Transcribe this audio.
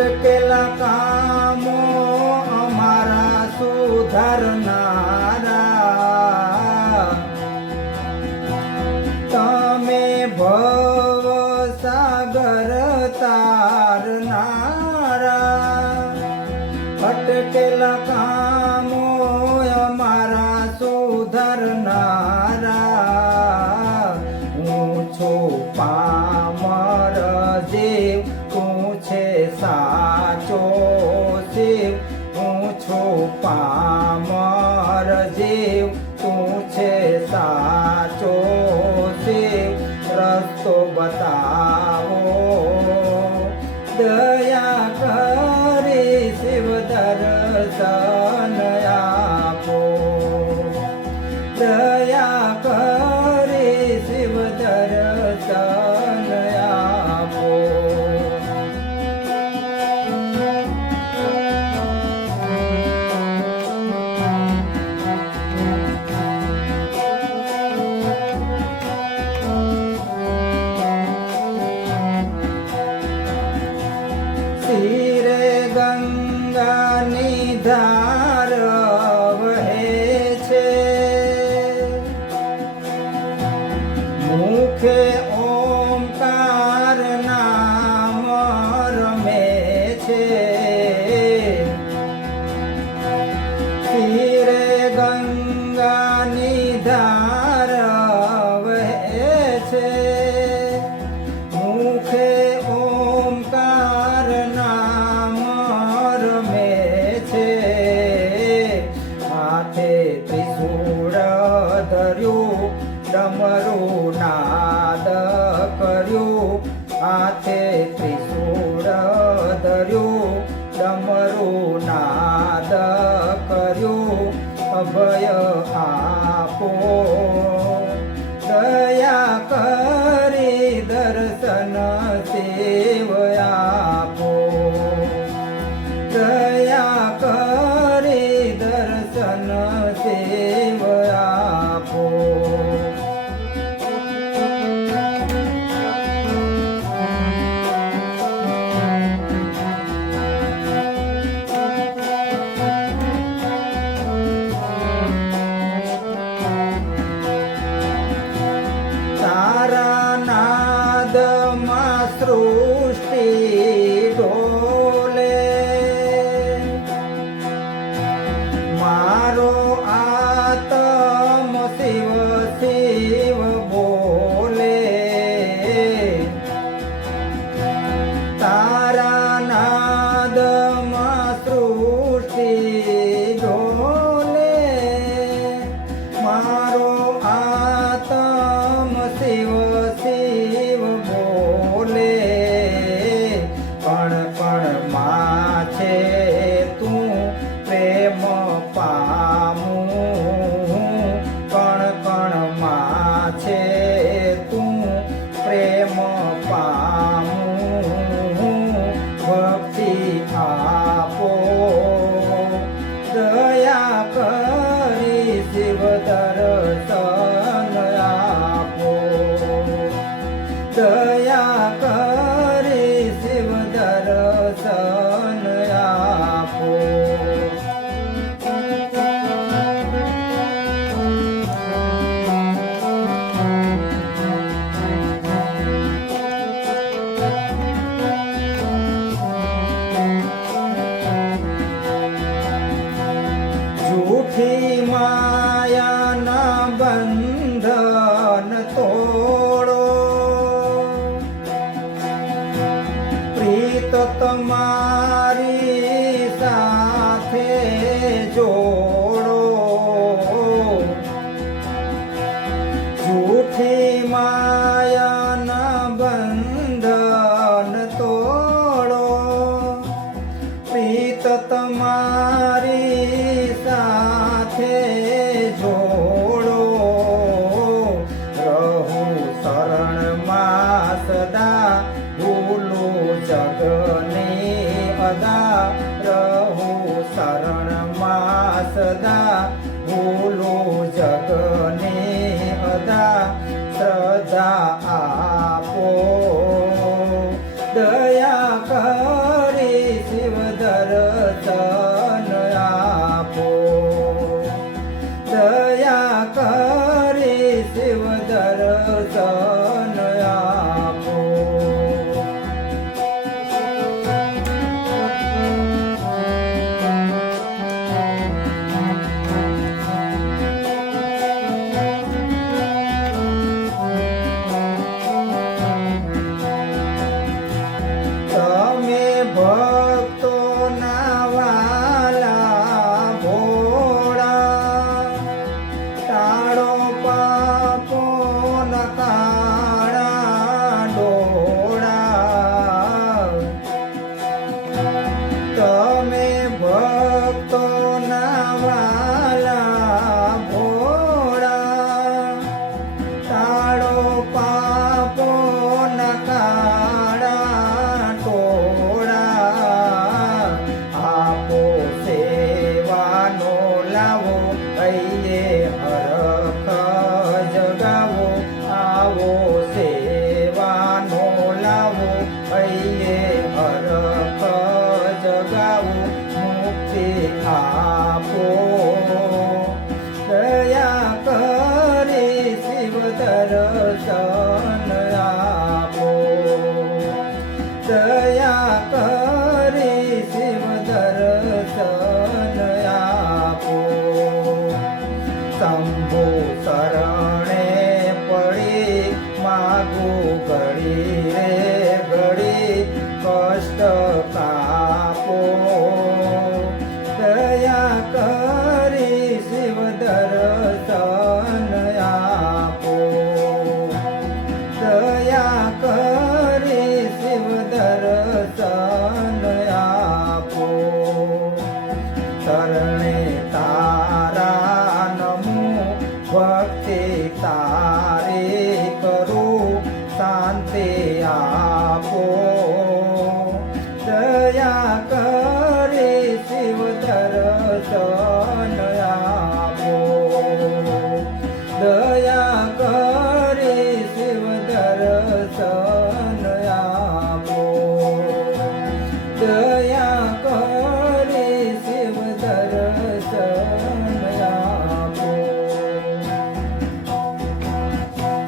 અટકેલા કામો અમારા સુધારનારા, તમે ભવ સાગર તારનારા. અટકેલા કામો અમારા સુધારનારા, હું છું પામર જીવ, તું છે સાચો શિવ. હું છું પામર જીવ, તું છે સાચો શિવ. રસ્તો બતાવો, દયા કરી શિવ દર્શન આપો. દયા કરી શિવ દર્શન આપો. શિરે ગંગાની ધાર વહે છે, મુખે ઓમકાર નામ રમે છે. શિરે ગંગાની ધાર વહે છે, મુખે ઓમકાર નામ રમે છે. હાથે ત્રિશૂળ ધર્યું, ડમરું નાદ કર્યું. હાથે ત્રિશૂળ ધર્યું, ડમરું નાદ કર્યું. અભય આપો, દયા કરી દર્શન શિવ આપો. દયા કરી દર્શન શિવ આપો. તારા નાદમાં સૃષ્ટિ ડોલે, મારો આત્મ શિવ શિવ બોલે. તારા નાદમાં સૃષ્ટિ ડોલે, મારો આત્મ શિવ શિવ બોલે. કણ કણમાં છે તું પ્રેમ પામું. કણ કણમાં છે તું પ્રેમ પામું. ભક્તિ આપો, દયા કરી શિવ દર્શન આપો. દયા કરી શિવ દર્શન આપો. જૂઠી માયાના બંધન તોડો, પ્રીત તમારી સાથે જોડો. જૂઠી માયાના બંધન તોડો, પ્રીત તમારી સાથે જોડો. રહું શરણમાં સદા, ભૂલું જગની અદા. રહું શરણમાં સદા, ભૂલું જગની અદા. શ્રદ્ધા આપો, દયા કરી લાગુ ઘડી રે ઘડી કષ્ટ કાપો દયા કરી શિવ દર્શન આપો દયા કરી શિવ દર્શન આપો શરણે તારા નમો ભક્તિ તારી કરું શાંતિ આપો દયા કરી શિવ દર્શન આપો દયા કરી શિવ દર્શન